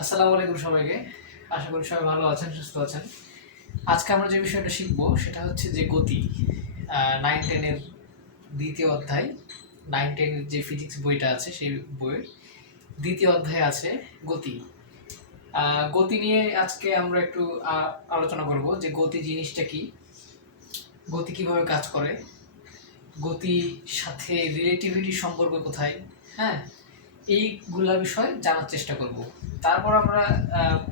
আসসালামু আলাইকুম সবাইকে। আশা করি সবাই ভালো আছেন, সুস্থ আছেন। আজকে আমরা যে বিষয়টা শিখবো সেটা হচ্ছে যে গতি। 9-10 এর দ্বিতীয় অধ্যায়, 9-10 এর যে ফিজিক্স বইটা আছে সেই বইয়ের দ্বিতীয় অধ্যায়ে আছে গতি। গতি নিয়ে আজকে আমরা একটু আলোচনা করব যে গতি জিনিসটা কি, গতি কিভাবে কাজ করে, গতির সাথে রিলেটিভিটির সম্পর্ক কোথায়, হ্যাঁ, এইগুলা বিষয় জানার চেষ্টা করব। তারপর আমরা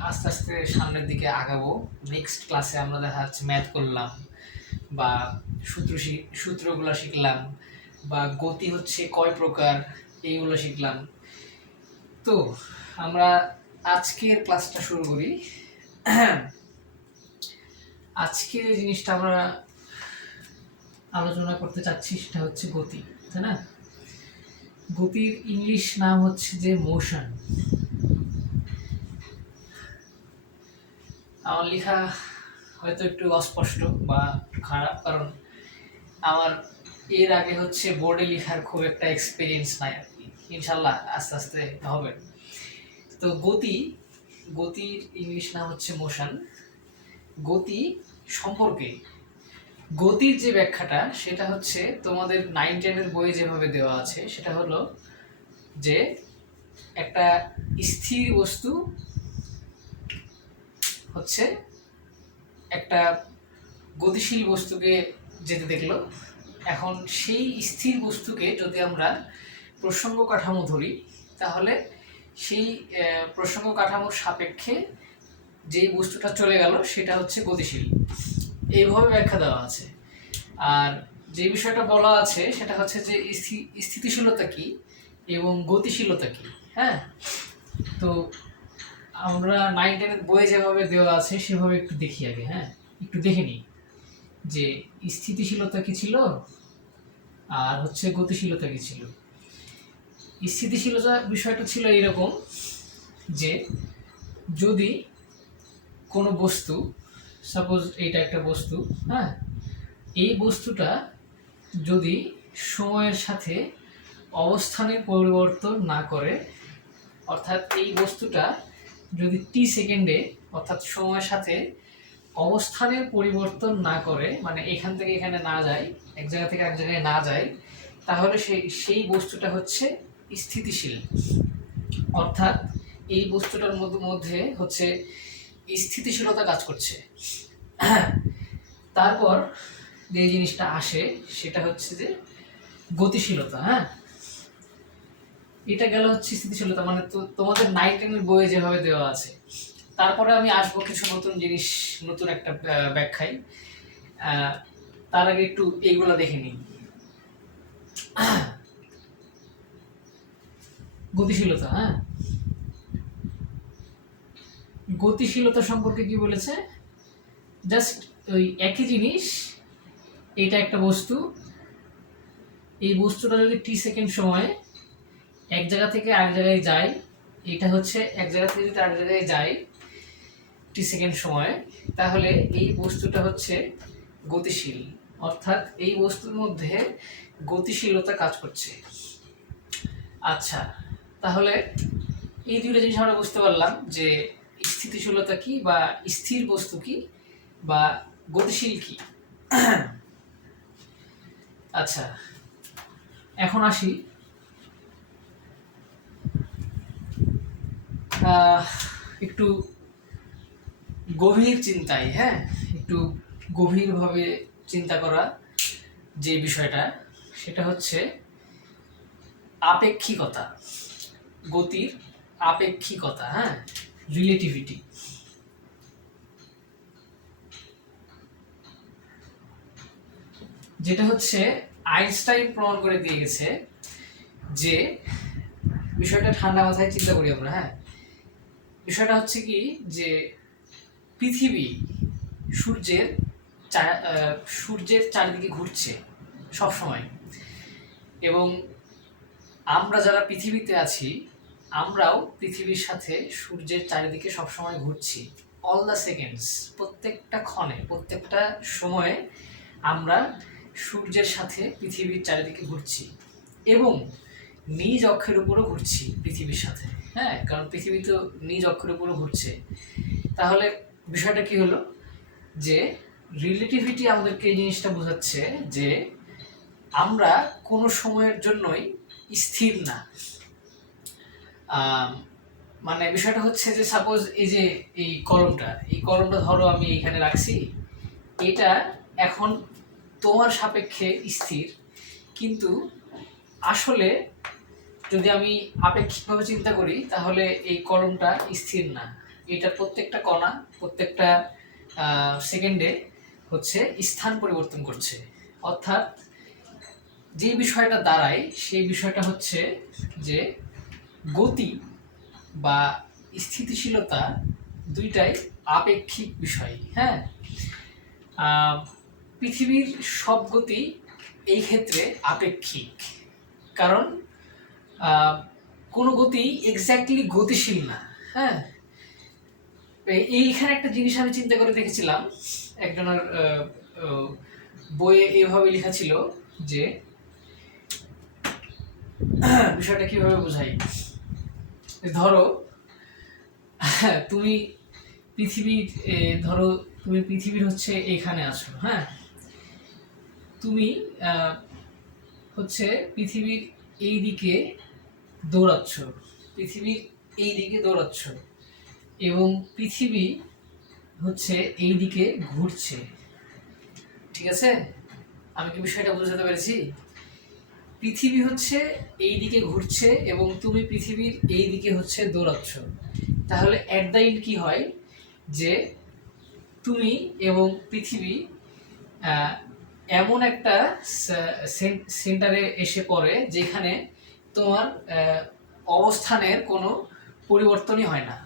আস্তে আস্তে সামনের দিকে আগাবো। নেক্সট ক্লাসে আমরা দেখা যাচ্ছে ম্যাথ করলাম বা সূত্রগুলো শিখলাম বা গতি হচ্ছে কয় প্রকার এইগুলো শিখলাম। তো আমরা আজকের ক্লাসটা শুরু করি। আজকে যে জিনিসটা আমরা আলোচনা করতে চাচ্ছি সেটা হচ্ছে গতি, তাই না? গতির ইংলিশ নাম হচ্ছে যে মোশন। আমার লেখা হয়তো একটু অস্পষ্ট বা একটু খারাপ, কারণ আমার এর আগে হচ্ছে বোর্ডে লেখার খুব একটা এক্সপিরিয়েন্স নাই আর কি। ইনশাল্লাহ আস্তে আস্তে হবে। তো গতির ইংলিশ নাম হচ্ছে মোশন। গতি সম্পর্কে গতির যে ব্যাখ্যাটা সেটা হচ্ছে তোমাদের 9-10 বইয়ে যেভাবে দেওয়া আছে সেটা হলো যে একটা স্থির বস্তু হচ্ছে একটা গতিশীল বস্তুকে যেতে দেখলো। এখন সেই স্থির বস্তুকে যদি আমরা প্রসঙ্গ কাঠামো ধরি, তাহলে সেই প্রসঙ্গ কাঠামোর সাপেক্ষে যেই বস্তুটা চলে গেল সেটা হচ্ছে গতিশীল। এইভাবে ব্যাখ্যা দেওয়া আছে। আর যে বিষয়টা বলা আছে সেটা হচ্ছে যে স্থিতিশীলতা কি এবং গতিশীলতা কি। হ্যাঁ, তো আমরা 9-10 বইয়ে যেভাবে দেওয়া আছে সেভাবে একটু দেখি আগে। হ্যাঁ, একটু দেখে নিই যে স্থিতিশীলতা কি ছিল আর হচ্ছে গতিশীলতা কি ছিল। স্থিতিশীলতা বিষয়টা ছিল এইরকম যে যদি কোনো বস্তু, সাপোজ এইটা একটা বস্তু, হ্যাঁ, এই বস্তুটা যদি সময়ের সাথে অবস্থানের পরিবর্তন না করে, অর্থাৎ এই বস্তুটা যদি টি সেকেন্ডে অর্থাৎ সময়ের সাথে অবস্থানের পরিবর্তন না করে, মানে এখান থেকে এখানে না যায়, এক জায়গা থেকে এক জায়গায় না যায়, তাহলে সেই বস্তুটা হচ্ছে স্থিতিশীল। অর্থাৎ এই বস্তুটার মধ্যে হচ্ছে স্থিতিশীলতা কাজ করছে। তারপর যে জিনিসটা আসে সেটা হচ্ছে যে গতিশীলতা। হ্যাঁ, এটা গেল হচ্ছে স্থিতিশীলতা, মানে তো তোমাদের 9-10 বইয়ে যেভাবে দেওয়া আছে। তারপরে আমি আসবো কিছু নতুন জিনিস, নতুন একটা ব্যাখ্যায়। তার আগে একটু এইগুলা দেখে নিই। গতিশীলতা, হ্যাঁ, গতিশীলতা সম্পর্কে কি বলেছে? জাস্ট ওই একই জিনিস, এটা একটা বস্তু, এই বস্তুটা যদি টি সেকেন্ড সময় এক জায়গা থেকে আরেক জায়গায় যায়, এটা হচ্ছে এক জায়গা থেকে যদি আরেক জায়গায় যায় টি সেকেন্ড সময়, তাহলে এই বস্তুটা হচ্ছে গতিশীল। অর্থাৎ এই বস্তুর মধ্যে গতিশীলতা কাজ করছে। আচ্ছা, তাহলে এই দুইটা জিনিস আমরা বুঝতে পারলাম যে স্থিতিশীলতা কি বা স্থির বস্তু কি বা গতিশীল কি। আচ্ছা, এখন আসি একটু গভীর চিন্তায়। হ্যাঁ, একটু গভীরভাবে চিন্তা করা যে বিষয়টা সেটা হচ্ছে আপেক্ষিকতা, গতির আপেক্ষিকতা। হ্যাঁ, রিলেটিভিটি। যেটা হচ্ছে আইনস্টাইন প্রমাণ করে দিয়ে গেছে যে বিষয়টা ঠান্ডা মাথায় চিন্তা করি আমরা। হ্যাঁ, বিষয়টা হচ্ছে কি যে পৃথিবী সূর্যের চারিদিকে ঘুরছে সব সময়, এবং আমরা যারা পৃথিবীতে আছি আমরাও পৃথিবীর সাথে সূর্যের চারিদিকে সবসময় ঘুরছি। অল দ্য সেকেন্ডস, প্রত্যেকটা ক্ষণে প্রত্যেকটা সময়ে আমরা সূর্যের সাথে পৃথিবীর চারিদিকে ঘুরছি এবং নিজ অক্ষের উপরও ঘুরছি পৃথিবীর সাথে। হ্যাঁ, কারণ পৃথিবী তো নিজ অক্ষরের উপরে ঘুরছে। তাহলে বিষয়টা কি হলো, যে রিলেটিভিটি আমাদেরকে এই জিনিসটা বোঝাচ্ছে যে আমরা কোনো সময়ের জন্যই স্থির না। মানে বিষয়টা হচ্ছে যে সাপোজ এই কলমটা ধরো আমি এইখানে রাখছি, এটা এখন তোমার সাপেক্ষে স্থির, কিন্তু আসলে যদি আমি আপেক্ষিকভাবে চিন্তা করি তাহলে এই কলমটা স্থির না। এটা প্রত্যেকটা কণা, প্রত্যেকটা সেকেন্ডে হচ্ছে স্থান পরিবর্তন করছে। অর্থাৎ যে বিষয়টা দাঁড়ায় সেই বিষয়টা হচ্ছে যে গতি বা স্থিতিশীলতা দুইটাই আপেক্ষিক বিষয়। হ্যাঁ, পৃথিবীর সব গতি এই ক্ষেত্রে আপেক্ষিক, কারণ কোনো গতি এক্স্যাক্টলি গতিশীল না। হ্যাঁ, এইখানে একটা জিনিস আমি চিন্তা করে দেখেছিলাম, একজনের বইয়ে এভাবে লেখা ছিল যে বিষয়টা কিভাবে বোঝাই। ধরো তুমি পৃথিবীর ধরো তুমি পৃথিবীর হচ্ছে এইখানে আছো। হ্যাঁ, তুমি হচ্ছে পৃথিবীর এই দিকে দৌড়াচ্ছ, পৃথিবীর এই দিকে দৌড়াচ্ছ, এবং পৃথিবী হচ্ছে এই দিকে ঘুরছে। ঠিক আছে, আমি কি বিষয়টা বোঝাতে পেরেছি? পৃথিবী হচ্ছে এই দিকে ঘুরছে এবং তুমি পৃথিবীর এই দিকে হচ্ছে দৌড়াচ্ছ। তাহলে অ্যাট দ্য এন্ড কি হয়, যে তুমি এবং পৃথিবী এমন একটা সেন্টারে এসে পড়ে যেখানে তোমার অবস্থানের কোনো পরিবর্তনই হয় না।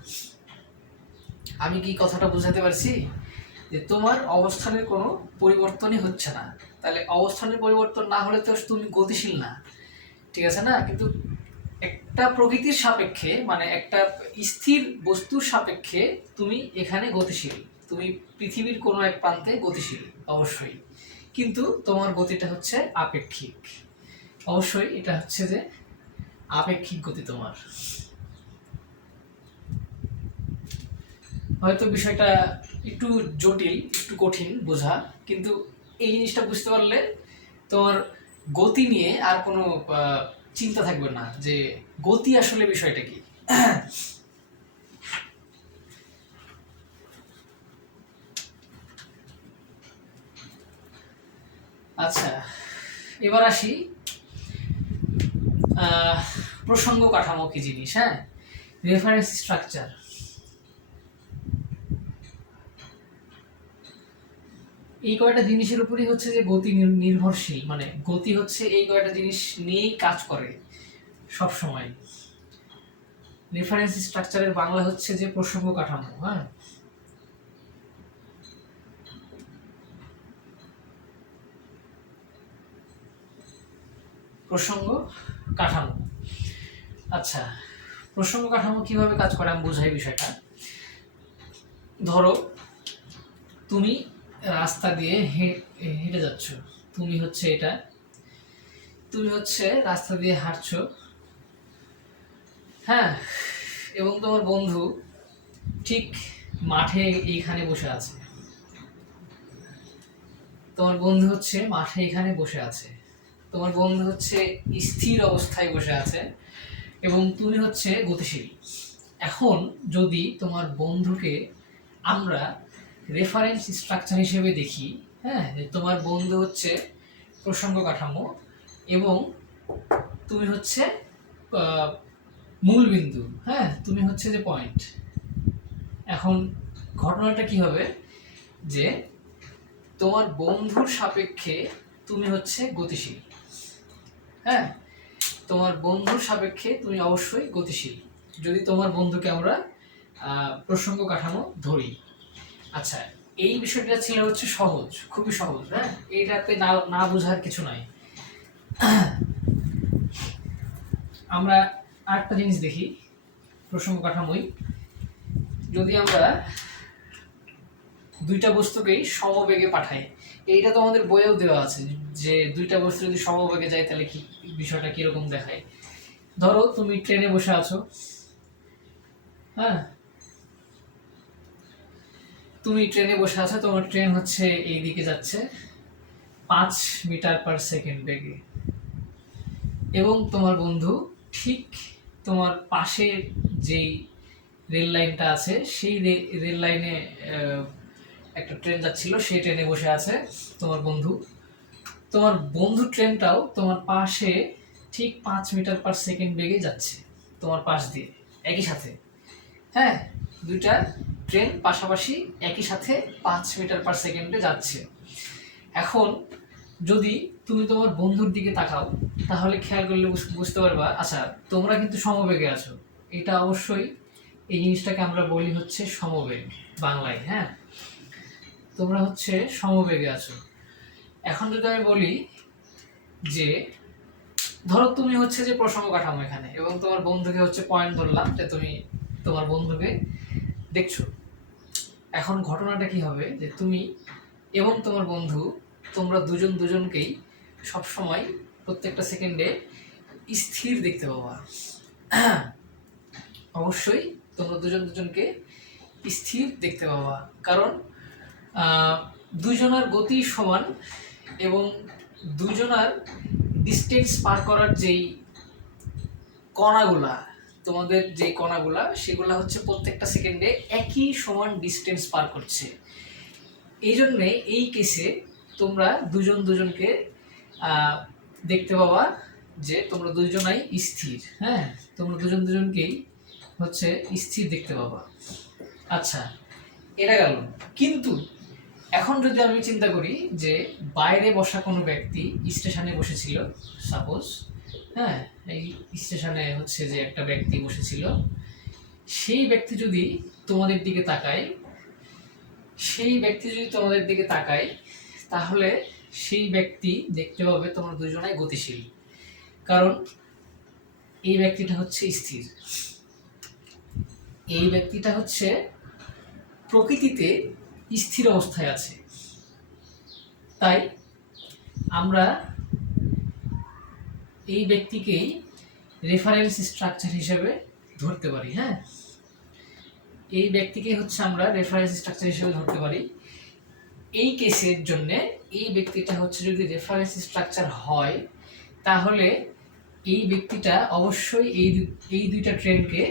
আমি কি কথাটা বোঝাতে পারছি? যে তোমার অবস্থানের কোনো পরিবর্তনই হচ্ছে না। তাহলে অবস্থানের পরিবর্তন না হলে তো তুমি গতিশীল না, ঠিক আছে না? কিন্তু একটা প্রকৃতির সাপেক্ষে, মানে একটা স্থির বস্তুর সাপেক্ষে তুমি এখানে গতিশীল, তুমি পৃথিবীর কোনো এক প্রান্তে গতিশীল অবশ্যই, কিন্তু তোমার গতিটা হচ্ছে আপেক্ষিক। অবশ্যই এটা হচ্ছে যে আপেক্ষিক গতি তোমার। হয়তো বিষয়টা একটু জটিল, একটু কঠিন বোঝা, কিন্তু এই জিনিসটা বুঝতে পারলে তোমার গতি নিয়ে আর কোনো চিন্তা থাকবে না যে গতি আসলে বিষয়টা কি। আচ্ছা, এবার আসি প্রসঙ্গ কাঠামো কি জিনিস। হ্যাঁ, রেফারেন্স স্ট্রাকচার। এই কয়টা জিনিসের উপরই হচ্ছে যে গতি নির্ভরশীল, মানে গতি হচ্ছে এই কয়টা জিনিস নিয়েই কাজ করে সব সময়। রেফারেন্স স্ট্রাকচারের বাংলা হচ্ছে যে প্রসঙ্গ কাঠামো। হ্যাঁ, প্রসঙ্গ কাঠামো। আচ্ছা, প্রসঙ্গ কাঠামো কিভাবে কাজ করে আমি বোঝাই বিষয়টা। ধরো তুমি রাস্তা দিয়ে হেঁটে যাচ্ছ, তুমি হচ্ছে রাস্তা দিয়ে হাঁটছো। হ্যাঁ, এবং তোমার বন্ধু ঠিক মাঠে এইখানে বসে আছে, তোমার বন্ধু হচ্ছে মাঠে এখানে বসে আছে, তোমার বন্ধু হচ্ছে স্থির অবস্থায় বসে আছে এবং তুমি হচ্ছে গতিশীল। এখন যদি তোমার বন্ধুকে আমরা রেফারেন্স স্ট্রাকচার হিসেবে দেখি, হ্যাঁ, তোমার বন্ধু হচ্ছে প্রসঙ্গ কাঠামো এবং তুমি হচ্ছে মূল বিন্দু। হ্যাঁ, তুমি হচ্ছে যে পয়েন্ট। এখন ঘটনাটা কি হবে, যে তোমার বন্ধুর সাপেক্ষে তুমি হচ্ছে গতিশীল। হ্যাঁ, তোমার বন্ধুর সাপেক্ষে তুমি অবশ্যই গতিশীল যদি তোমার বন্ধুকে আমরা প্রসঙ্গ কাঠামো ধরি। আচ্ছা, এই বিষয়টা ছিল হচ্ছে সহজ, খুবই সহজ। হ্যাঁ, এইটাতে না বোঝার কিছু নাই। আমরা আরেকটা জিনিস দেখি প্রসঙ্গ কাঠামোই। যদি আমরা দুইটা বস্তুকেই সমবেগে পাঠাই, এইটা তো আমাদের বইয়েও দেওয়া আছে যে দুইটা বস্তু যদি সমবেগে যায় তাহলে কি বিষয়টা কিরকম দেখায়। ধরো তুমি ট্রেনে বসে আছো, হ্যাঁ, তুমি ট্রেনে বসে আছো, তোমার ট্রেন হচ্ছে এই দিকে যাচ্ছে 5 মিটার/সেকেন্ড বেগে, এবং তোমার বন্ধু ঠিক তোমার পাশে যেই রেল লাইনটা আছে সেই রেল লাইনে একটা ট্রেন যাচ্ছিল, সেই ট্রেনে বসে আছে তোমার বন্ধু। তোমার বন্ধু ট্রেনটাও তোমার পাশে ঠিক 5 মিটার/সেকেন্ড বেগে যাচ্ছে তোমার পাশ দিয়ে একই সাথে। হ্যাঁ, দুইটা ট্রেন পাশাপাশি একই সাথে 5 মিটার/সেকেন্ডে যাচ্ছে। এখন যদি তুমি তোমার বন্ধুর দিকে তাকাও তাহলে খেয়াল করলে বুঝতে পারবা, আচ্ছা তোমরা কিন্তু সমবেগে আছো। এটা অবশ্যই, এই জিনিসটাকে আমরা বলি হচ্ছে সমবেগ বাংলায়। হ্যাঁ, তোমরা হচ্ছে সমবেগে আছো। এখন যদি আমি বলি যে ধরো তুমি হচ্ছে যে প্রসঙ্গ কাঠামো এখানে, এবং তোমার বন্ধুকে হচ্ছে পয়েন্ট ধরলাম যে তুমি তোমার বন্ধুকে দেখছো। এখন ঘটনাটা কি হবে যে তুমি এবং তোমার বন্ধু, তোমরা দুজন দুজনকেই সবসময় প্রত্যেকটা সেকেন্ডে স্থির দেখতে পাবা। অবশ্যই তোমরা দুজন দুজনকে স্থির দেখতে পাবা, কারণ দুজনার গতি সমান, এবং দুজনার ডিস্টেন্স পার করার যেই কণাগুলা, তোমাদের যে কণাগুলা সেগুলা হচ্ছে প্রত্যেকটা সেকেন্ডে একই সমান ডিস্টেন্স পার করছে। এই জন্যে এই কেসে তোমরা দুজন দুজনকে দেখতে পাবা যে তোমরা দুজনাই স্থির। হ্যাঁ, তোমরা দুজন দুজনকেই হচ্ছে স্থির দেখতে পাবা। আচ্ছা, এটা গেল। কিন্তু এখন যদি আমি চিন্তা করি যে বাইরে বসা কোনো ব্যক্তি স্টেশনে বসেছিল, সাপোজ, হ্যাঁ, এই স্টেশনে হচ্ছে যে একটা ব্যক্তি বসেছিল, সেই ব্যক্তি যদি তোমাদের দিকে তাকায়, তাহলে সেই ব্যক্তি দেখতে পাবে তোমরা দুজনাই গতিশীল, কারণ এই ব্যক্তিটা হচ্ছে স্থির। এই ব্যক্তিটা হচ্ছে প্রকৃতিতে স্থির অবস্থায় আছে। তাই আমরা এই ব্যক্তিকেই রেফারেন্স স্ট্রাকচার হিসেবে ধরতে পারি। হ্যাঁ, এই ব্যক্তিকে হচ্ছে আমরা রেফারেন্স স্ট্রাকচার হিসেবে ধরতে পারি। এই কেসের জন্য এই ব্যক্তিটা হচ্ছে যদি রেফারেন্স স্ট্রাকচার হয়, তাহলে এই ব্যক্তিটা অবশ্যই এই দুইটা ট্রেনকে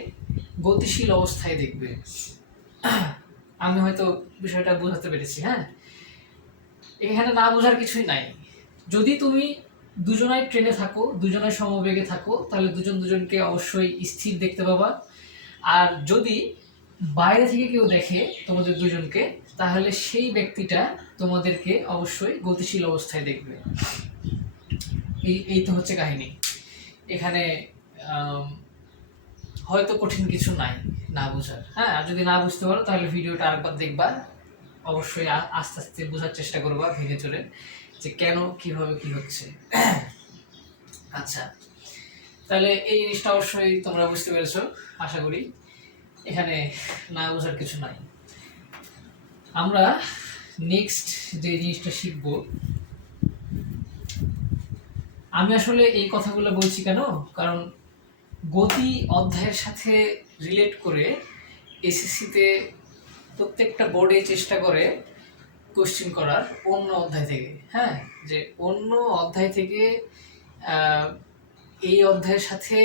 গতিশীল অবস্থায় দেখবে। আমি হয়তো বিষয়টা বোঝাতে পেরেছি। হ্যাঁ, এখানে না বোঝার কিছুই নাই। যদি তুমি দুজনাই ট্রেনে থাকো, দুজনাই সমবেগে থাকো, তাহলে দুজন দুজনকে অবশ্যই স্থির দেখতে পাবা। আর যদি বাইরে থেকে কেউ দেখে তোমাদের দুজনকে, তাহলে সেই ব্যক্তিটা তোমাদেরকে অবশ্যই গতিশীল অবস্থায় দেখবে। এই তো হচ্ছে কাহিনী। এখানে হয়তো কঠিন কিছু নাই না বোঝার। হ্যাঁ, আর যদি না বুঝতে পারো তাহলে ভিডিওটা আরেকবার দেখবা, অবশ্যই আস্তে আস্তে বোঝার চেষ্টা করবা ভেঙে চলে যে কেন কিভাবে কি হচ্ছে। আচ্ছা, তাহলে এই জিনিসটা অবশ্যই তোমরা বুঝতে পেরেছো আশা করি। এখানে না বোঝার কিছু নাই। আমরা নেক্সট যে জিনিসটা শিখব, আমি আসলে এই কথাগুলো বলছি কেন, কারণ গতি অধ্যায়ের সাথে রিলেট করে এসএসসিতে প্রত্যেকটা বোর্ডে চেষ্টা করে কোশ্চেন করার অন্য অধ্যায় থেকে। হ্যাঁ, যে অন্য অধ্যায় থেকে এই অধ্যায়ের সাথে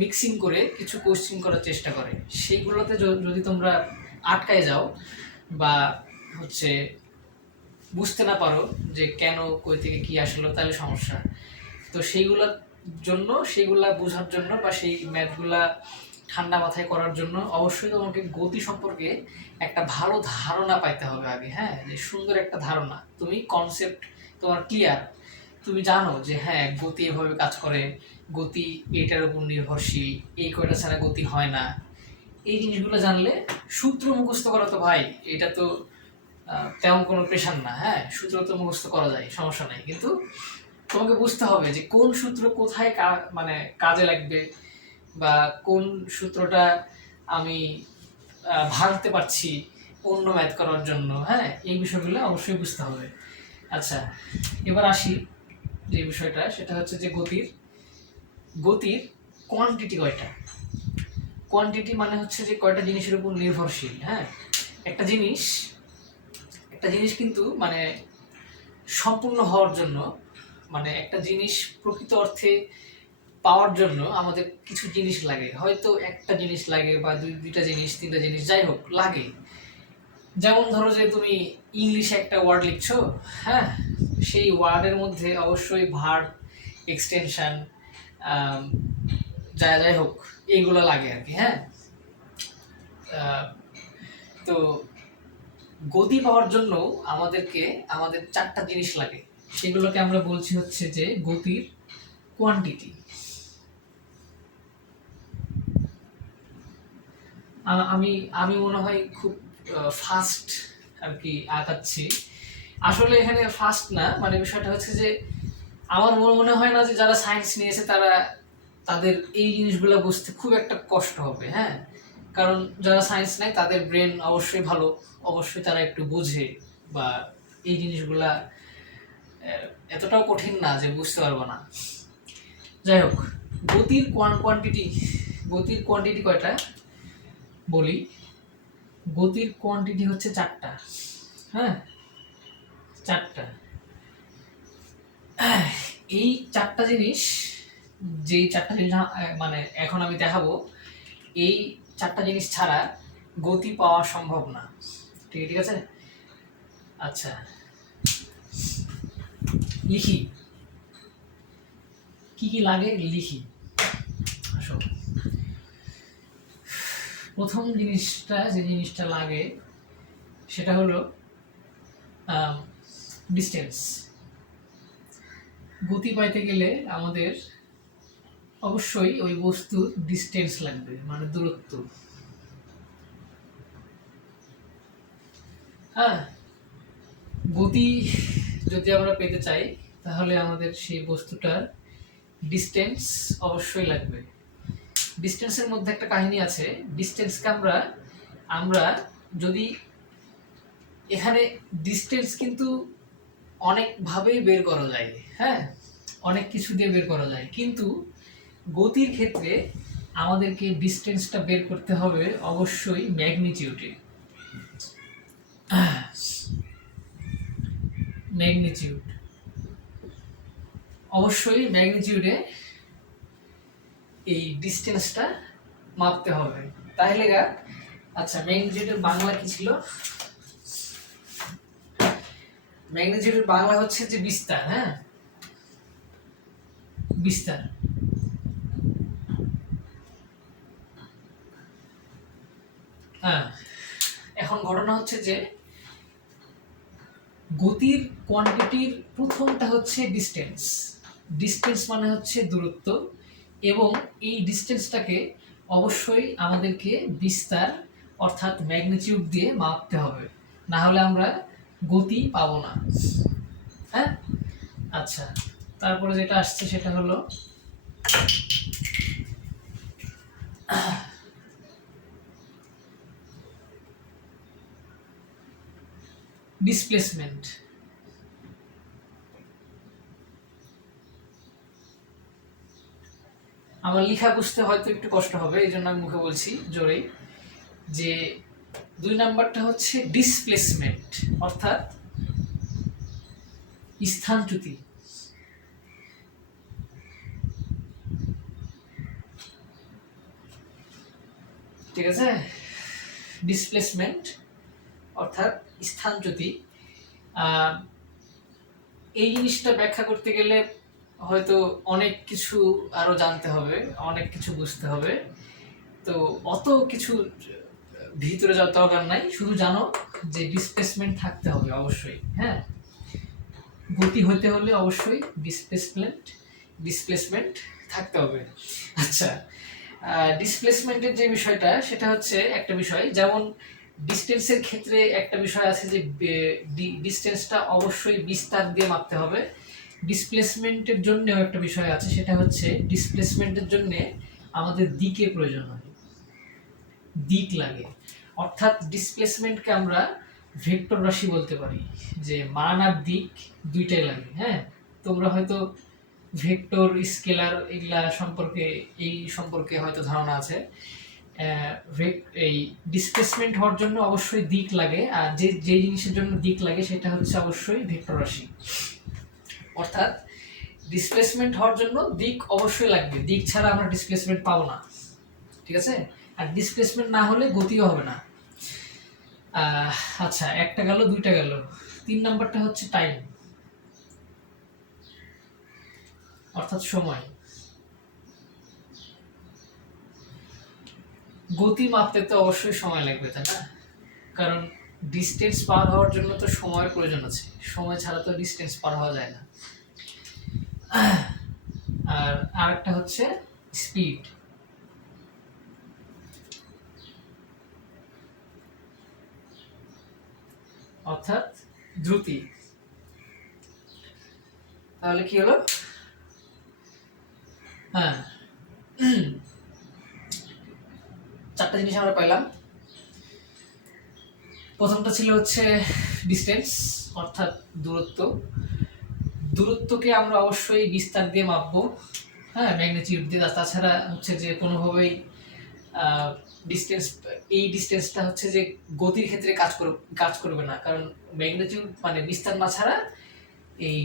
মিক্সিং করে কিছু কোশ্চেন করার চেষ্টা করে। সেইগুলোতে যদি তোমরা আটকায় যাও বা হচ্ছে বুঝতে না পারো যে কেন কই থেকে কি আসলো, তাহলে সমস্যা। তো সেইগুলা বোঝার জন্য বা সেই ম্যাথগুলা ঠান্ডা মাথায় করার জন্য অবশ্যই তোমাকে গতি সম্পর্কে একটা ভালো ধারণা পাইতে হবে আগে। হ্যাঁ, যে সুন্দর একটা ধারণা, তুমি কনসেপ্ট তোমার ক্লিয়ার, তুমি জানো যে হ্যাঁ গতি এভাবে কাজ করে, গতি এটার উপর নির্ভরশীল, এই কয়টা ছাড়া গতি হয় না। এই জিনিসগুলো জানলে সূত্র মুখস্থ করা তো ভাই এটা তো তেমন কোনো প্রেশার না। হ্যাঁ, সূত্র তো মুখস্থ করা যায়, সমস্যা নাই, কিন্তু তোমাকে বুঝতে হবে যে কোন সূত্র কোথায় মানে কাজে লাগবে, বা কোন সূত্রটা আমি ভাঙতে পারছি অন্য ম্যাথ করার জন্য। হ্যাঁ, এই বিষয়গুলো অবশ্যই বুঝতে হবে। আচ্ছা, এবার আসি যে বিষয়টা, সেটা হচ্ছে যে গতির কোয়ান্টিটি কয়টা। কোয়ান্টিটি মানে হচ্ছে যে কয়টা জিনিসের উপর নির্ভরশীল। হ্যাঁ, একটা জিনিস কিন্তু মানে সম্পূর্ণ হওয়ার জন্য, মানে একটা জিনিস প্রকৃত অর্থে পাওয়ার জন্য আমাদের কিছু জিনিস লাগে, হয়তো একটা জিনিস লাগে বা দুইটা জিনিস, তিনটা জিনিস, যাই হোক লাগে। যেমন ধরো যে তুমি ইংলিশে একটা ওয়ার্ড লিখছো, হ্যাঁ, সেই ওয়ার্ডের মধ্যে অবশ্যই ভার্ব, এক্সটেনশন, যাই হোক এইগুলো লাগে আর কি। হ্যাঁ, তো গতি পাওয়ার জন্য আমাদের চারটা জিনিস লাগে, সেগুলোকে আমরা বলছি হচ্ছে যে গতির কোয়ান্টিটি। আমি আমি মনে হয় খুব ফাস্ট আর কি আঁকাচ্ছি। আসলে এখানে ফাস্ট না, মানে বিষয়টা হচ্ছে যে আমার মনে হয় না যে যারা সায়েন্স নিয়েছে তাদের এই জিনিসগুলো বুঝতে খুব একটা কষ্ট হবে। হ্যাঁ, কারণ যারা সায়েন্স নেয় তাদের ব্রেন অবশ্যই ভালো, অবশ্যই তারা একটু বোঝে, বা এই জিনিসগুলা এতটাও কঠিন না যে বুঝতে পারবো না। যাই হোক, গতির কোয়ান্টিটি কয়টা বলি। গতির কোয়ান্টিটি হচ্ছে চারটা। হ্যাঁ, চারটা। এই চারটা জিনিস, যেই চারটা জিনিস মানে এখন আমি দেখাবো, এই চারটা জিনিস ছাড়া গতি পাওয়া সম্ভব না। ঠিক আছে, আচ্ছা লিখি কি কি লাগে, লিখি। আসো, প্রথম যে জিনিসটা লাগে সেটা হলো ডিস্টেন্স। গতি পাইতে গেলে আমাদের অবশ্যই ওই বস্তুর ডিস্টেন্স লাগবে, মানে দূরত্ব। হ্যাঁ, গতি যদি আমরা পেতে চাই তাহলে আমাদের সেই বস্তুটার ডিস্টেন্স অবশ্যই লাগবে। ডিস্টেন্সের মধ্যে একটা কাহিনী আছে। ডিস্টেন্সকে আমরা যদি এখানে ডিস্টেন্স কিন্তু অনেকভাবেই বের করা যায়। হ্যাঁ, অনেক কিছু দিয়ে বের করা যায়, কিন্তু গতির ক্ষেত্রে আমাদেরকে ডিস্টেন্সটা বের করতে হবে অবশ্যই ম্যাগনিটিউডে। অবশ্যই ম্যাগনিটিউডে এই ডিস্টেন্সটা মাপতে হবে। তাহলে আচ্ছা, ম্যাগনিটিউডের বাংলা কি ছিল? ম্যাগনিটিউডের বাংলা হচ্ছে যে বিস্তার। হ্যাঁ, বিস্তার। হ্যাঁ, এখন ঘটনা হচ্ছে যে গতির কোয়ান্টিটির প্রথমটা হচ্ছে ডিস্টেন্স। ডিস্টেন্স মানে হচ্ছে দূরত্ব, এবং এই ডিস্টেন্সটাকে অবশ্যই আমাদেরকে বিস্তার অর্থাৎ ম্যাগনিটিউড দিয়ে মাপতে হবে, না হলে আমরা গতি পাবো না। হ্যাঁ, আচ্ছা, তারপরে যেটা আসছে সেটা হলো ডিসপ্লেসমেন্ট। আমার লেখা বুঝতে হয়তো একটু কষ্ট হবে, এই জন্য আমি মুখে বলছি জোরে, যে 2 নাম্বারটা হচ্ছে ডিসপ্লেসমেন্ট, অর্থাৎ স্থানচ্যুতি। ঠিক আছে, ডিসপ্লেসমেন্ট অর্থাৎ স্থানচ্যুতি। এই জিনিসটা ব্যাখ্যা করতে গেলে হয়তো অনেক কিছু আরো জানতে হবে, অনেক কিছু বুঝতে হবে। তো অত কিছু ভিতরে যাওয়ার দরকার নাই, শুধু জানো যে ডিসপ্লেসমেন্ট থাকতে হবে অবশ্যই। হ্যাঁ, গতি হতে হলে অবশ্যই ডিসপ্লেসমেন্ট থাকতে হবে। আচ্ছা, ডিসপ্লেসমেন্টের যে বিষয়টা সেটা হচ্ছে একটা বিষয়, যেমন ডিস্টেন্সের ক্ষেত্রে একটা বিষয় আছে যে ডিস্টেন্সটা অবশ্যই বিস্তার দিয়ে মাপতে হবে। ডিসপ্লেসমেন্টের জন্যও একটা বিষয় আছে, সেটা হচ্ছে ডিসপ্লেসমেন্টের জন্য আমাদের দিকের প্রয়োজন হয়, দিক লাগে। অর্থাৎ ডিসপ্লেসমেন্টকে আমরা ভেক্টর রাশি বলতে পারি, যে মান আর দিক দুইটাই লাগে। হ্যাঁ, তোমরা হয়তো ভেক্টর, স্কেলার এগুলা সম্পর্কে হয়তো ধারণা আছে। এই ডিসপ্লেসমেন্ট হওয়ার জন্য অবশ্যই দিক লাগে, আর যে যে জিনিসের জন্য দিক লাগে সেটা হচ্ছে অবশ্যই ভেক্টর রাশি। অর্থাৎ ডিসপ্লেসমেন্ট হওয়ার জন্য দিক অবশ্যই লাগবে, দিক ছাড়া আমরা ডিসপ্লেসমেন্ট পাবো না, ঠিক আছে? আর ডিসপ্লেসমেন্ট না হলে গতিও হবে না। আচ্ছা, একটা গেল, দুইটা গেল। 3 নাম্বারটা হচ্ছে টাইম, অর্থাৎ সময়। গতি মাপতে তো অবশ্যই সময় লাগবে, তাই না? কারণ ডিস্টেন্স পার হওয়ার জন্য তো সময়ের প্রয়োজন আছে, সময় ছাড়া তো ডিস্টেন্স পার হওয়া যায় না। আর আরেকটা হচ্ছে স্পিড, অর্থাৎ দ্রুতি। তাহলে কি হলো? হ্যাঁ, 4টা জিনিস আমরা পাইলাম। প্রথমটা ছিল হচ্ছে ডিস্টেন্স, অর্থাৎ দূরত্ব। দূরত্বকে আমরা অবশ্যই বিস্তার দিয়ে মাপবো, হ্যাঁ, ম্যাগনিটিউড দিয়ে। তাছাড়া হচ্ছে যে কোনোভাবেই ডিস্টেন্স, এই ডিস্টেন্সটা হচ্ছে যে গতির ক্ষেত্রে কাজ করবে না, কারণ ম্যাগনিটিউড মানে বিস্তার না ছাড়া এই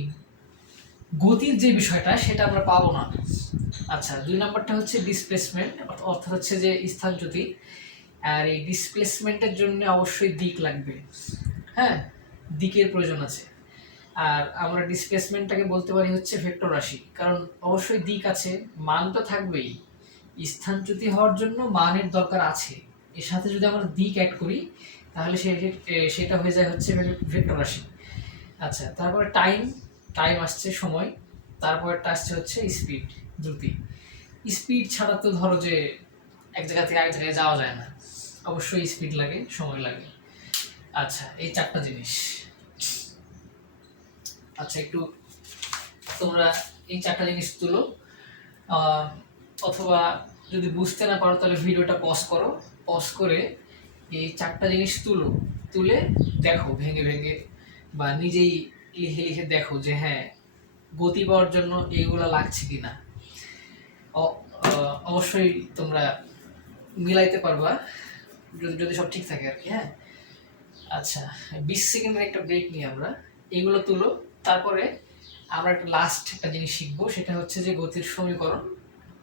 গতির যে বিষয়টা সেটা আমরা পাবো না। আচ্ছা, 2 নাম্বারটা হচ্ছে ডিসপ্লেসমেন্ট, অর্থাৎ হচ্ছে যে স্থানচ্যুতি। আর এই ডিসপ্লেসমেন্টের জন্য অবশ্যই দিক লাগবে, হ্যাঁ, দিকের প্রয়োজন আছে। আর আমরা ডিসপ্লেসমেন্টটাকে বলতে পারি হচ্ছে ভেক্টর রাশি, কারণ অবশ্যই দিক আছে, মান তো থাকবেই। স্থানচ্যুতি হওয়ার জন্য মানের দরকার আছে, এর সাথে যদি আমরা দিক অ্যাড করি তাহলে সেটা হয়ে যায় হচ্ছে ভেক্টর রাশি। আচ্ছা, তারপরে টাইম আসছে, সময়। তারপরটা আসছে হচ্ছে স্পিড, দ্রুতি। স্পিড ছাড়া তো ধরো যে এক জায়গা থেকে আরেক জায়গায় যাওয়া যায় না, অবশ্যই স্পিড লাগে, সময় লাগে। আচ্ছা, এই 4টা জিনিস। আচ্ছা, একটু তোমরা এই 4টা জিনিস তুলো, অথবা যদি বুঝতে না পারো তাহলে ভিডিওটা পজ করো, পজ করে এই 4টা জিনিস তুলে দেখো ভেঙে ভেঙে, বা নিজেই লিখে লিখে দেখো যে হ্যাঁ, গতি পাওয়ার জন্য এইগুলা লাগছে কিনা। অবশ্যই তোমরা মিলাইতে পারবা যদি যদি সব ঠিক থাকে আর কি, হ্যাঁ। আচ্ছা, 20 সেকেন্ডের একটা ব্রেক নিই আমরা, এইগুলো তুলো। তারপরে আমরা একটা লাস্ট একটা জিনিস শিখবো, সেটা হচ্ছে যে গতির সমীকরণ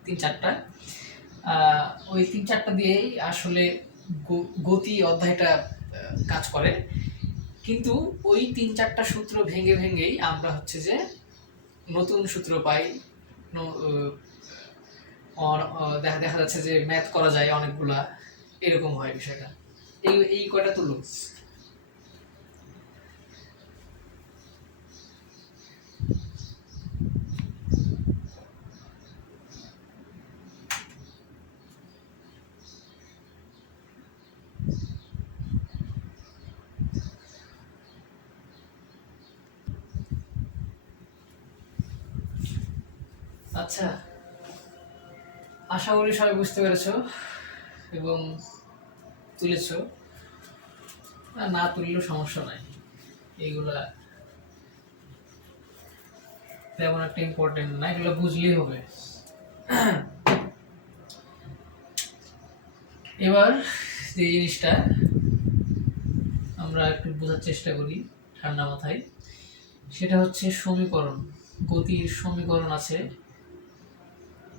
3-4টা। ওই 3-4টা দিয়েই আসলে গতি অধ্যায়টা কাজ করে, কিন্তু ওই 3-4টা সূত্র ভেঙে ভেঙেই আমরা হচ্ছে যে নতুন সূত্র পাই। দেখা যাচ্ছে যে ম্যাথ করা যায় অনেকগুলা, এরকম হয় বিষয়টা। এই কয়টা তুলো। আচ্ছা, আশা করি সবাই বুঝতে পেরেছো এবং তুলেছো। না তুললেও সমস্যা নাই, এইগুলা তেমন একটা ইম্পর্টেন্ট না, এগুলো বুঝলেই হবে। এবার যে জিনিসটা আমরা একটু বোঝার চেষ্টা করি ঠান্ডা মাথায়, সেটা হচ্ছে সমীকরণ। গতির সমীকরণ আছে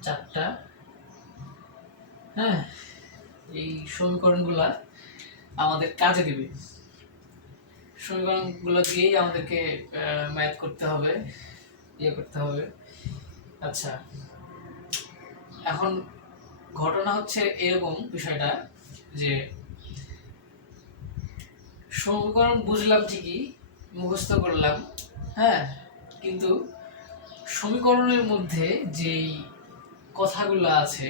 4টা, হ্যাঁ। এই সমীকরণগুলা আমাদের কাজে দিবে, সমীকরণগুলো দিয়েই আমাদেরকে ম্যাথ করতে হবে, করতে হবে। আচ্ছা, এখন ঘটনা হচ্ছে এরকম বিষয়টা যে সমীকরণ বুঝলাম ঠিকই, মুখস্থ করলাম, হ্যাঁ, কিন্তু সমীকরণের মধ্যে যেই কথাগুলো আছে,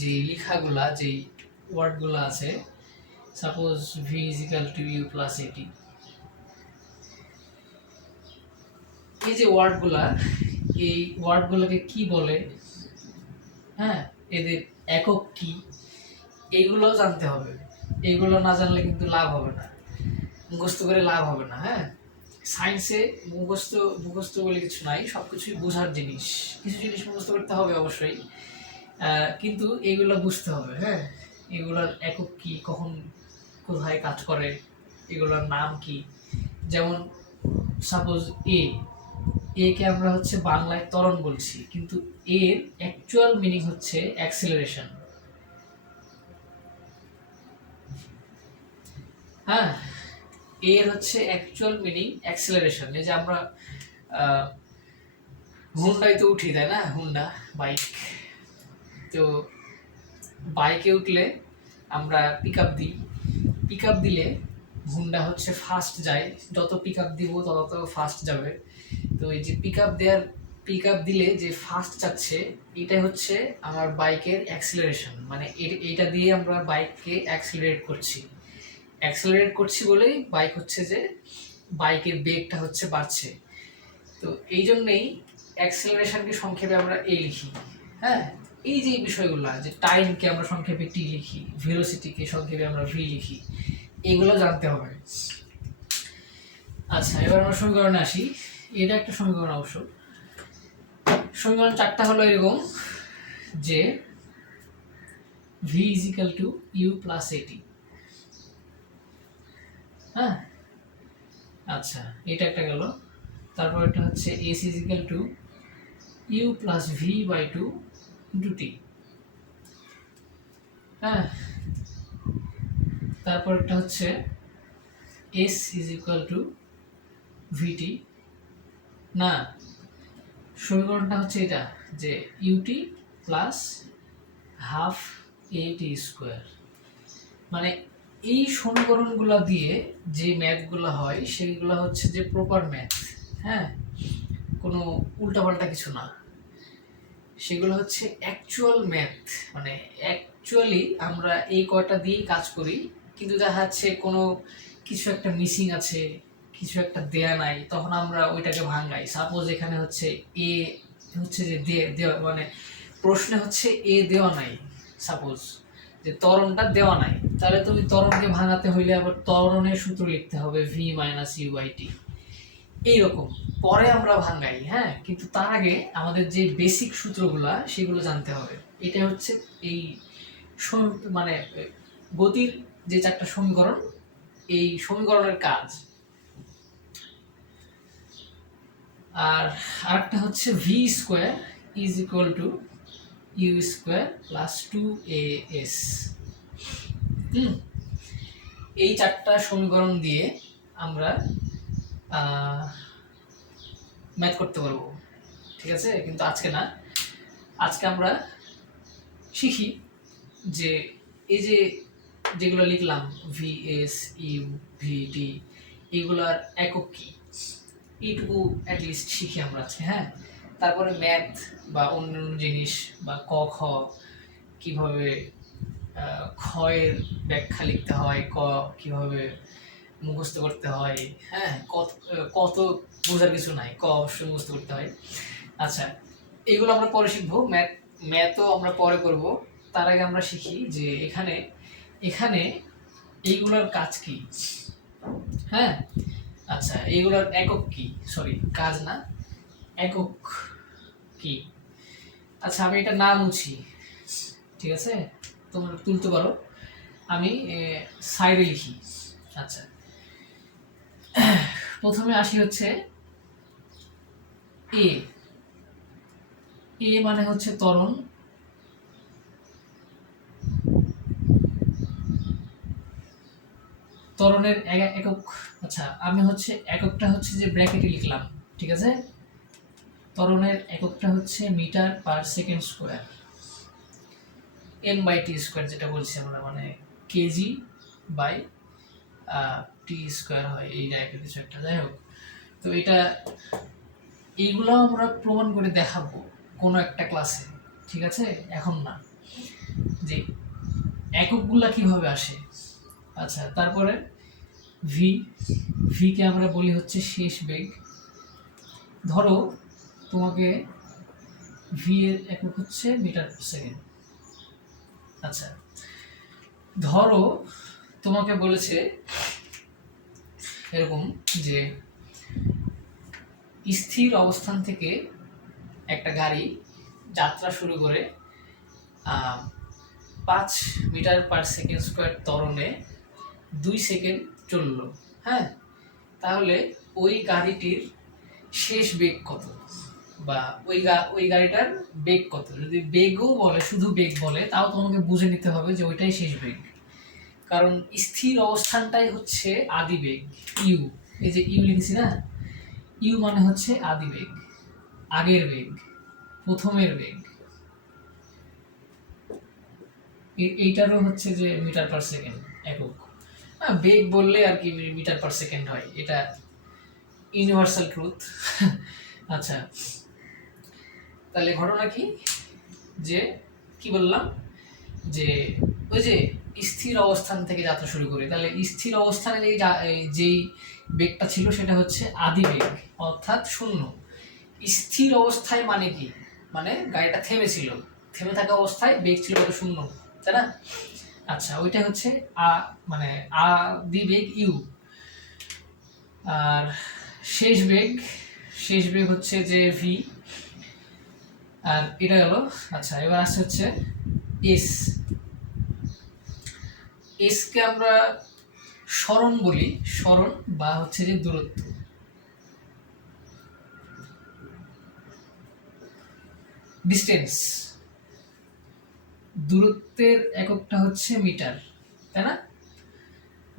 যে লেখাগুলা, যেই ওয়ার্ডগুলো আছে, suppose V is equal to U plus at, এই যে ওয়ার্ডগুলা, এই ওয়ার্ডগুলোকে কি বলে, হ্যাঁ, এদের একক কি, এইগুলো জানতে হবে। এইগুলো না জানলে কিন্তু লাভ হবে না, মুখস্থ করে লাভ হবে না, হ্যাঁ। সায়েন্সে মুখস্থ মুখস্থ বলে কিছু নাই, সব কিছুই বোঝার জিনিস। কিছু জিনিস মুখস্থ করতে হবে অবশ্যই, কিন্তু এইগুলো বুঝতে হবে, হ্যাঁ। এগুলোর একক কি, কখন কোথায় কাজ করে, এগুলোর নাম কি। যেমন সাপোজ এ কে আমরা হচ্ছে বাংলায় ত্বরণ বলছি, কিন্তু এর অ্যাকচুয়াল মিনিং হচ্ছে অ্যাক্সিলারেশন। হ্যাঁ, এর হচ্ছে অ্যাকচুয়াল মিনিং অ্যাক্সিলারেশন। এই যে আমরা হুন্ডায় তো উঠি, তাই না, হুন্ডা বাইক। তো বাইকে উঠলে আমরা পিক আপ দিই, পিক আপ দিলে হুন্ডা হচ্ছে ফাস্ট যায়, যত পিক আপ দিব তত ফাস্ট যাবে। তো এই যে পিক আপ দিলে যে ফাস্ট যাচ্ছে, এটাই হচ্ছে আমার বাইকের অ্যাক্সিলারেশন। মানে এইটা দিয়ে আমরা বাইককে অ্যাক্সিলারেট করছি বলেই বাইক হচ্ছে যে বাইকের বেগটা হচ্ছে বাড়ছে। তো এই জন্যেই অ্যাক্সিলারেশনকে সংক্ষেপে আমরা এ লিখি। হ্যাঁ, এই যে বিষয়গুলো, যে টাইমকে আমরা সংক্ষেপে টি লিখি, ভেলোসিটিকে সংক্ষেপে আমরা ভি লিখি, এগুলো জানতে হবে। আচ্ছা, এবার আমরা সমীকরণে আসি। এটা একটা সমীকরণ অবশ্য। সমীকরণ 4টা হলো এরকম যে v is equal to u plus at। হ্যাঁ, আচ্ছা, এটা একটা গেল। তারপর এটা হচ্ছে s is equal to u plus v by 2 into t। হ্যাঁ, তারপর এটা হচ্ছে s is equal to vt। না, সমীকরণটা হচ্ছে এটা যে ut plus half at square. মানে এই সমীকরণগুলো দিয়ে যে ম্যাথগুলো হয় সেগুলো হচ্ছে যে প্রপার ম্যাথ। হ্যাঁ, কোনো উল্টাপাল্টা কিছু না, সেগুলো হচ্ছে অ্যাকচুয়াল ম্যাথ। মানে অ্যাকচুয়ালি আমরা এই কয়টা দিয়েই কাজ করি, কিন্তু দেখা যাচ্ছে কোনো কিছু একটা মিসিং আছে, কিছু একটা দেয়া নাই, তখন আমরা ওইটাকে ভাঙাই। সাপোজ এখানে হচ্ছে এ হচ্ছে যে দেওয়া, মানে প্রশ্নে হচ্ছে এ দেওয়া নাই, সাপোজ যে ত্বরণটা দেওয়া নাই, তাহলে তুমি ত্বরণকে ভাঙাতে হইলে আবার ত্বরণের সূত্র লিখতে হবে v minus you by T. এইরকম পরে আমরা ভাঙাই। হ্যাঁ, কিন্তু তার আগে আমাদের যে বেসিক সূত্রগুলা সেগুলো জানতে হবে। এটা হচ্ছে এই মানে গতির যে 4টা সমীকরণ, এই সমীকরণের কাজ। আর আরেকটা হচ্ছে V square is equal to U square plus 2as। এই 4টা সমীকরণ দিয়ে আমরা ম্যাথ করতে পারবো, ঠিক আছে। কিন্তু আজকে না, আজকে আমরা শিখি যে এই যে যেগুলো লিখলাম vs ইউ ভিটি, এগুলার একক কি, এইটুকু অ্যাটলিস্ট শিখি আমরা আজকে। হ্যাঁ, তারপরে ম্যাথ বা অন্যান্য জিনিস বা ক খ কিভাবে ক্ষয়ের ব্যাখ্যা লিখতে হয়, ক কিভাবে মুখস্থ করতে হয়। হ্যাঁ, কত বোঝার কিছু নাই, ক অবশ্যই মুখস্থ করতে হয়। আচ্ছা, এগুলো আমরা পরে শিখবো। ম্যাথও আমরা পরে করব। তার আগে আমরা শিখি যে এখানে এইগুলোর কাজ কি। হ্যাঁ, আচ্ছা, এইগুলোর একক কি, সরি কাজ না, একক কি। আচ্ছা, আমি এটা না মুছি, ঠিক আছে, তোমরা তুলতে পারো, আমি সাইডে লিখি। আচ্ছা, প্রথমে আসি হচ্ছে এ মানে হচ্ছে ত্বরণ। ত্বরণের একক। আচ্ছা, আমি হচ্ছে এককটা হচ্ছে যে ব্র্যাকেটে লিখলাম, ঠিক আছে। ত্বরণের এককটা হচ্ছে metre per second square, m/t square যেটা বলছি আমরা, মানে কেজি বাই টি স্কোয়ার হয়, এই টাইপের কিছু একটা। যাই হোক, তো এইগুলো আমরা প্রমাণ করে দেখাবো কোনো একটা ক্লাসে, ঠিক আছে, এখন না, যে এককগুলা কিভাবে আসে। আচ্ছা, তারপরে ভি কে আমরা বলি হচ্ছে শেষ বেগ। ধরো তোমাকে ভি এর একক হচ্ছে মিটার পার সেকেন্ড। আচ্ছা, ধরো তোমাকে বলেছে এরকম যে স্থির অবস্থান থেকে একটা গাড়ি যাত্রা শুরু করে 5 মিটার/সেকেন্ড স্কয়ার ত্বরণে 2 সেকেন্ড চললো। হ্যাঁ, তাহলে ওই গাড়িটির শেষ বেগ কত, বা ওই গাড়িটার বেগ কত। যদি বেগও বলে, শুধু বেগ বলে, তাও তোমাকে বুঝে নিতে হবে যে ওইটাই শেষ বেগ, কারণ স্থির অবস্থানটাই হচ্ছে আদি বেগ ইউ। এই যে ইউ লিখছি না, ইউ মানে হচ্ছে আদি বেগ, আগের বেগ, প্রথমের বেগ। এইটারও হচ্ছে যে মিটার/সেকেন্ড একক। বেগ বললে আর কি মিটার/সেকেন্ড হয়, এটা ইউনিভার্সাল ট্রুথ। আচ্ছা, তাহলে ঘটনা কি, যে কি বললাম, যে ওই যে স্থির অবস্থান থেকে যাত্রা শুরু করি, তাহলে স্থির অবস্থানে যেই বেগটা ছিল সেটা হচ্ছে আদি বেগ, অর্থাৎ শূন্য। স্থির অবস্থায় মানে কি, মানে গাড়িটা থেমেছিল, থেমে থাকা অবস্থায় বেগ ছিল শূন্য, তাই না? আচ্ছা, ওইটা হচ্ছে মানে আদি বেগ ইউ। আর শেষ বেগ হচ্ছে যে ভি, আর এটা গেল। আচ্ছা, এবার আসছে হচ্ছে এস। এসকে আমরা সরণ বলি, সরণ বা হচ্ছে যে দূরত্ব। ডিস্টেন্স, দূরত্বের এককটা হচ্ছে মিটার, তাই না?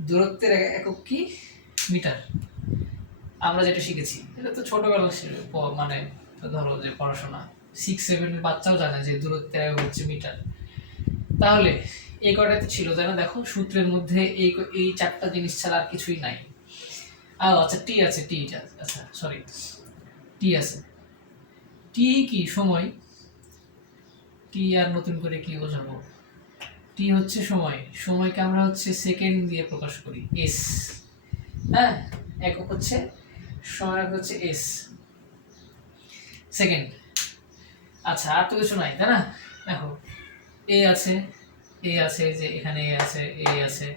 দূরত্বের একক কি, মিটার। আমরা যেটা শিখেছি, এটা তো ছোটবেলা মানে ধরো যে পড়াশোনা 6-7 বাচ্চাও জানে যে দূরত্বের একক হচ্ছে মিটার। তাহলে এই কয়টাতে ছিল, তাই না? দেখো সূত্রের মধ্যে এই 4টা জিনিস ছাড়া আর কিছুই নাই। আচ্ছা, টি আছে, আচ্ছা সরি, টি আছে। টি কি, সময়। টি আর নতুন করে কি বোঝাবো, টি হচ্ছে সময়। সময়কে আমরা হচ্ছে সেকেন্ড দিয়ে প্রকাশ করি, এস। হ্যাঁ, একক হচ্ছে সময়, হচ্ছে এস, সেকেন্ড। আচ্ছা, আর তো কিছু নাই, তাই না? দেখো এ আছে, যে এখানে এ আছে,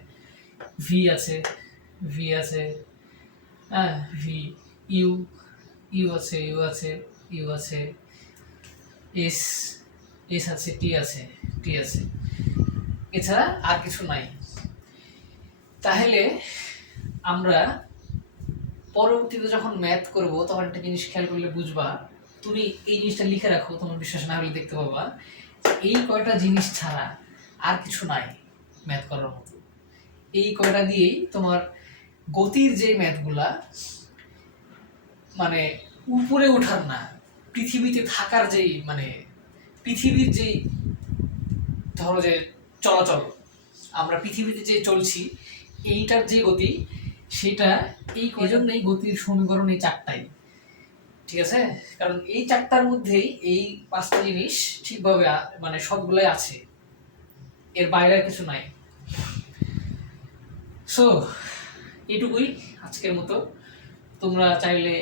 ভি আছে, হ্যাঁ ভি, ইউ আছে, ইউ আছে, এস আছে, টি আছে, এছাড়া আর কিছু নাই। তাহলে আমরা পরবর্তীতে যখন ম্যাথ করব তখন একটা জিনিস খেয়াল করলে বুঝবা, তুমি এই জিনিসটা লিখে রাখো, তোমার বিশ্বাস না হলে দেখতে পাবা, এই কয়টা জিনিস ছাড়া আর কিছু নাই ম্যাথ করার মতো। এই কয়টা দিয়েই তোমার গতির যে ম্যাথগুলা, মানে উপরে ওঠার না, পৃথিবীতে থাকার যেই, মানে পৃথিবীর যেই ধরো যে চলাচল, আমরা পৃথিবীতে যে চলছি, এইটার যে গতি, সেটা এই জন্যই গতির সমীকরণ এই 4টাই, ঠিক আছে? কারণ এই 4টার মধ্যেই এই 5টা জিনিস ঠিকভাবে মানে সবগুলাই আছে, এর বাইরে আর কিছু নাই। সো এটুকুই আজকের মতো। তোমরা চাইলে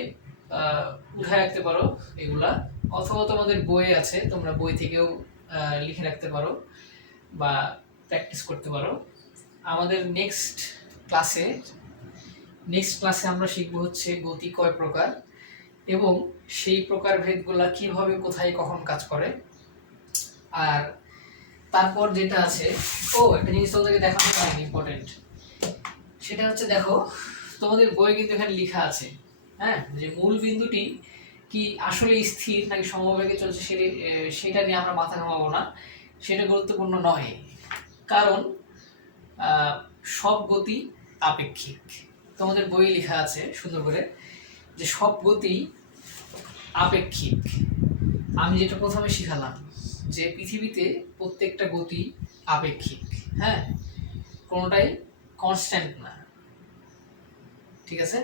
উঠে রাখতে পারো এগুলা, অথবা তোমাদের বইয়ে আছে, তোমরা বই থেকেও লিখে রাখতে পারো বা প্র্যাকটিস করতে পারো। আমাদের নেক্সট ক্লাসে আমরা শিখবো হচ্ছে গতি কয় প্রকার, এবং সেই প্রকারভেদগুলা কিভাবে, কোথায়, কখন কাজ করে। আর তারপর যেটা আছে, একটা জিনিস তোমাদেরকে দেখানো হয়নি, ইম্পর্টেন্ট, সেটা হচ্ছে দেখো তোমাদের বইয়ে কিন্তু এখানে লেখা আছে, হ্যাঁ, যে মূল বিন্দুটি কি আসলে স্থির নাকি সমবেগে চলছে, সেটা নিয়ে আমরা মাথা ঘামাবো না, সেটা গুরুত্বপূর্ণ নয়, কারণ সব গতি আপেক্ষিক। তোমাদের বইয়ে লেখা আছে সুন্দর করে যে সব গতি আপেক্ষিক। আমি যেটা প্রথমে শিখালাম যে পৃথিবীতে প্রত্যেকটা গতি আপেক্ষিক, হ্যাঁ, কোনোটাই কনস্ট্যান্ট না, ঠিক আছে?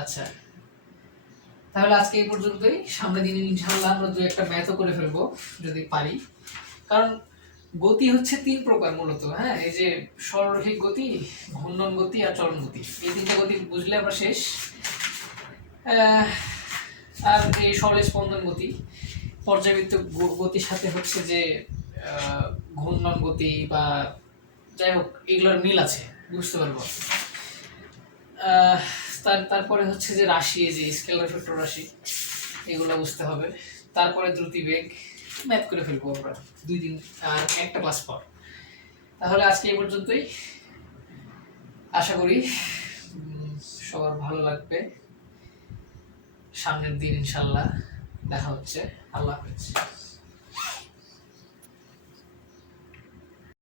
আচ্ছা, তাহলে আজকে এই পর্যন্তই। সামনের দিনে ইনশাআল্লাহ আমরা 2-1টা ম্যাথও করে ফেলবো যদি পারি, কারণ গতি হচ্ছে 3 প্রকার মূলত। হ্যাঁ, এই যে সরলরৈখিক গতি, ঘূর্ণন গতি আর চলন গতি, এই 3টা গতি বুঝলে আবার শেষ। আর এই সরল স্পন্দন গতি, পর্যাবৃত্ত গতির সাথে হচ্ছে যে ঘূর্ণন গতি বা যাই হোক, এগুলোর মিল আছে, বুঝতে পারবো। তারপরে হচ্ছে যে রাশি, এই যে স্কেলার ভেক্টর রাশি, এগুলো বুঝতে হবে। তারপরে দ্রুতিবেগ, ম্যাথ করে ফেলবো আমরা 2 দিন আর একটা ক্লাস পর। তাহলে আজকে এই পর্যন্তই। আশা করি সবার ভালো লাগবে। সামনের দিন ইনশাল্লাহ দেখা হচ্ছে। আল্লাহ হাফেজ।